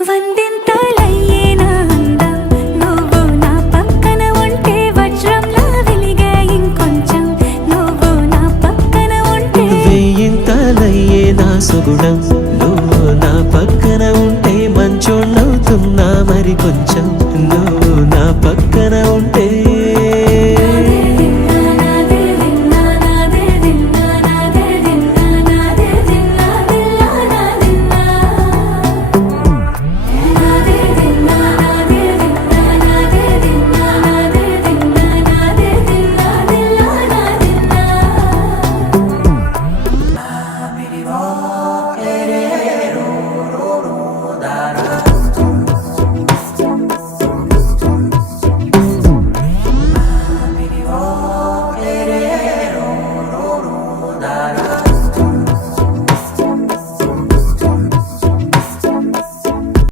వందింతలయ్యేనా అందం నువ్వు నా పక్కన ఉంటే వజ్రంలా వెలిగే ఇంకొంచెం నువ్వు నా పక్కన ఉంటే వెయ్యింతలయ్యేనా సుగుణం నువ్వు నా పక్కన ఉంటే మంచోణ్ణవుతున్నా మరి కొంచెం